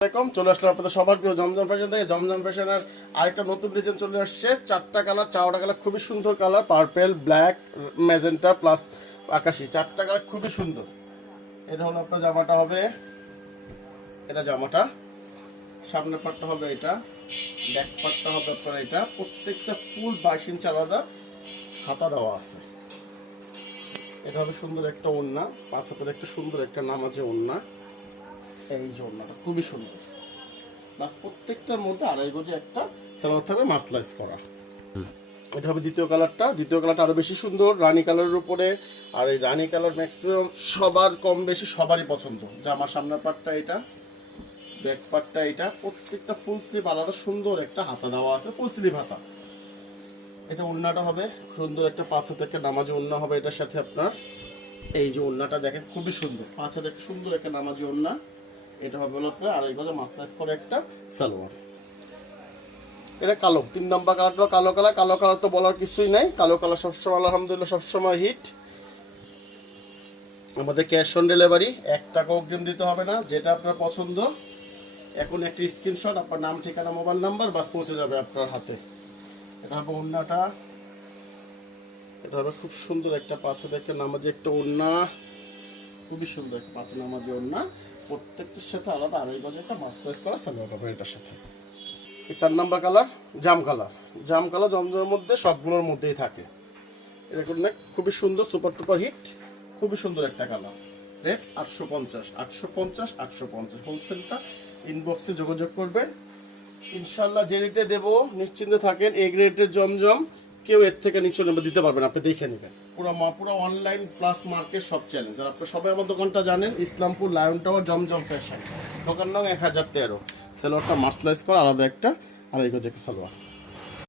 চলে আসলাম আপনাদের সবার প্রিয় জমজম ফ্যাশন থেকে। জমজম ফ্যাশনের আরেকটা নতুন ডিজাইন চলে আসছে। চারটা কালার খুবই সুন্দর colour, purple, black, magenta plus আকাশি, চারটা কালার খুবই সুন্দর। এটা হলো আপনার জামাটা হবে, এটা জামাটা সামনের পাটটা হবে, এটা ব্যাক পাটটা হবে আপনার, এটা প্রত্যেকটা ফুল 22 ইঞ্চ আলাদা হাতা দেওয়া আছে। এটা হবে সুন্দর একটা ওড়না, 5 হাতের একটা সুন্দর একটা নামাজে ওড়না। এই যে ওড়নাটা খুবই সুন্দর, প্লাস প্রত্যেকটার মধ্যে 2.5 গজে একটা সালোয়ার থাকবে মাসলাইজ করা। এটা হবে দ্বিতীয় কালারটা আরো বেশি সুন্দর, রানী কালারের উপরে। আর এই রানী কালার ম্যাক্সিমাম সবার কম বেশি সবারই পছন্দ। জামার সামনের পাটটা এটা, ব্যাক পাটটা এটা, প্রত্যেকটা ফুল স্লিভ আলাদা সুন্দর একটা হাতা দেওয়া আছে, ফুল স্লিভ হাতা। এটা ওড়নাটা হবে সুন্দর একটা 5 হাতের একটা নামাজি ওড়না হবে এটার সাথে আপনার। এই যে ওড়নাটা দেখেন খুবই সুন্দর, 5 হাতের একটা সুন্দর একটা নামাজি ওড়না। এটা হবে হলো আপনার 2.5 গজে মাসলাইজ করে একটা সালোয়ার। এটা কালো, 3 নম্বর কালারটা কালো কালার তো বলার কিছুই নাই। কালো কালার সবসময় আলহামদুলিল্লাহ সবসময় হিট। আমাদের ক্যাশ অন ডেলিভারি, 1 টাকা অগ্রিম দিতে হবে না। যেটা আপনার পছন্দ এখন একটা স্ক্রিনশট, আপনার নাম, ঠিকানা, মোবাইল নাম্বার বাস পৌঁছে যাবে আপনার হাতে। এটা হবে ওড়নাটা, এটা হবে খুব সুন্দর একটা 5 হাতের একটা নামাজি একটা ওড়না, খুবই সুন্দর একটা 5 নামাজি ওড়না। প্রত্যেকটার সাথে আলাদা 2.5 গজে একটা মাসলাইজ করা সালোয়ার কাপড় এটার সাথে। 4 নম্বর কালার জাম কালার জমজমের মধ্যে সবগুলোর মধ্যেই থাকে। এরকম না, খুবই সুন্দর সুপার টুপার হিট, খুবই সুন্দর একটা কালার। রেট 850 হোলসেলটা ইনবক্সে যোগাযোগ করবেন ইনশাল্লাহ। যে রেটে দেবো নিশ্চিন্তে থাকেন, এই রেটের জমজম কেউ এর থেকে নিচে নেবে দিতে পারবেন, আপনি দেখে নেবেন। পুরো অনলাইন প্লাস মার্কেট সব চ্যালেঞ্জ। আর আপনার সবাই আমার দোকানটা জানেন, ইসলামপুর লায়ন টাওয়ার জমজম ফ্যাশন, দোকান নাম 1013। সালোয়ারটা মাসলাইজ করা আলাদা একটা 2.5 গজ একটা সালোয়ার।